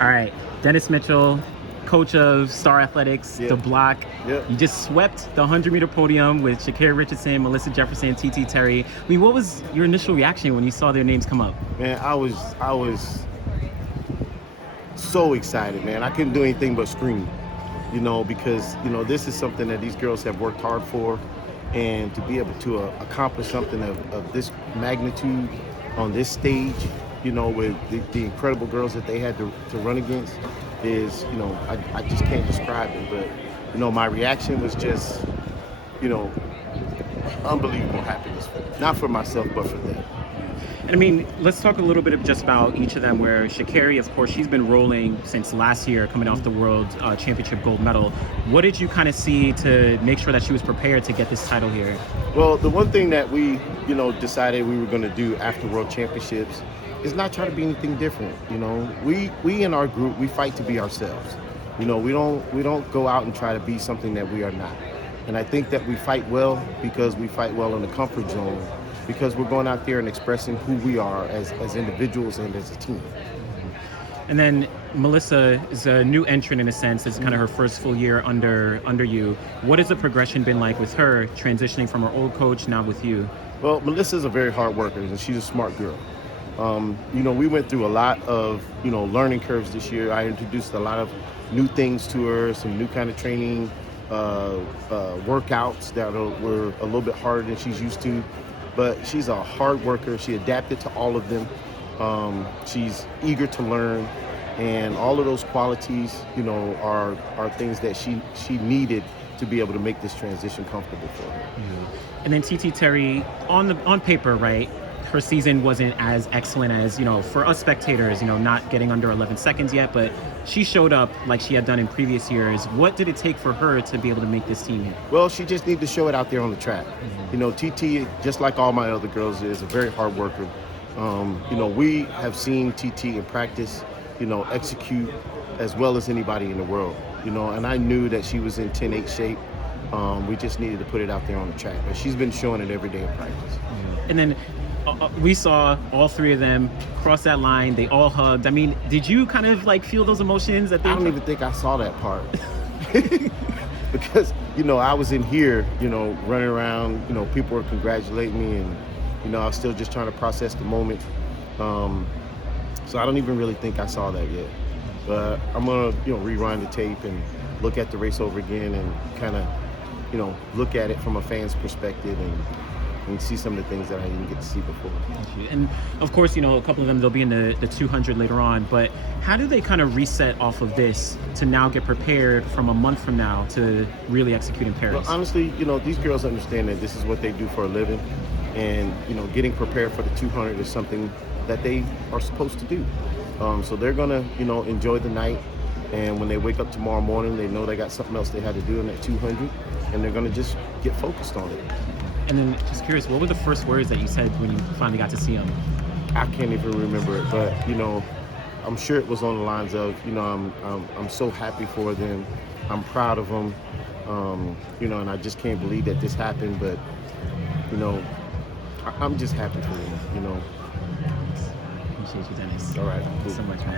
All right, Dennis Mitchell, coach of Star Athletics, Yep. The Block. Yep. You just swept the 100-meter podium with Sha'Carri Richardson, Melissa Jefferson, TT Terry. I mean, what was your initial reaction when you saw their names come up? Man, I was so excited, man. I couldn't do anything but scream, because, this is something that these girls have worked hard for. And to be able to accomplish something of this magnitude on this stage, with the incredible girls that they had to run against is, I just can't describe it. But, my reaction was just, unbelievable happiness. Not for myself, but for them. And I mean, let's talk a little bit just about each of them, where Sha'Carri, of course, she's been rolling since last year, coming off the World Championship gold medal. What did you kind of see to make sure that she was prepared to get this title here? Well, the one thing that we, decided we were going to do after World Championships is not try to be anything different. We in our group, we fight to be ourselves. We don't go out and try to be something that we are not. And I think that we fight well because we fight well in the comfort zone, because we're going out there and expressing who we are as individuals and as a team. And then Melissa is a new entrant in a sense. It's kind of her first full year under you. What has the progression been like with her, transitioning from her old coach now with you? Well, Melissa's a very hard worker and she's a smart girl. We went through a lot of, learning curves this year. I introduced a lot of new things to her, some new kind of training, workouts that were a little bit harder than she's used to. But she's a hard worker. She adapted to all of them. She's eager to learn, and all of those qualities, are things that she needed to be able to make this transition comfortable for her. Mm-hmm. And then TT Terry, on paper, right? Her season wasn't as excellent as, for us spectators, not getting under 11 seconds yet, but she showed up like she had done in previous years. What did it take for her to be able to make this team? Well, she just needed to show it out there on the track. Mm-hmm. TT, just like all my other girls, is a very hard worker. We have seen TT in practice, execute as well as anybody in the world, and I knew that she was in 10-8 shape. We just needed to put it out there on the track, but she's been showing it every day in practice. Mm-hmm. And then we saw all three of them cross that line. They all hugged. I mean, did you kind of feel those emotions? I don't even think I saw that part because, I was in here, running around, people were congratulating me, and, I was still just trying to process the moment. So I don't even really think I saw that yet. But I'm going to, rewind the tape and look at the race over again and kind of, look at it from a fan's perspective and see some of the things that I didn't get to see before. And of course, a couple of them, they'll be in the 200 later on, but how do they kind of reset off of this to now get prepared from a month from now to really execute in Paris? Well, honestly, these girls understand that this is what they do for a living, and, getting prepared for the 200 is something that they are supposed to do. So they're gonna, enjoy the night, and when they wake up tomorrow morning, they know they got something else they had to do in that 200, and they're gonna just get focused on it. And then, just curious, what were the first words that you said when you finally got to see them? I can't even remember it, but I'm sure it was on the lines of, I'm so happy for them, I'm proud of them, and I just can't believe that this happened. But I'm just happy for them. Appreciate you, Dennis. All right, cool. Thanks so much, man.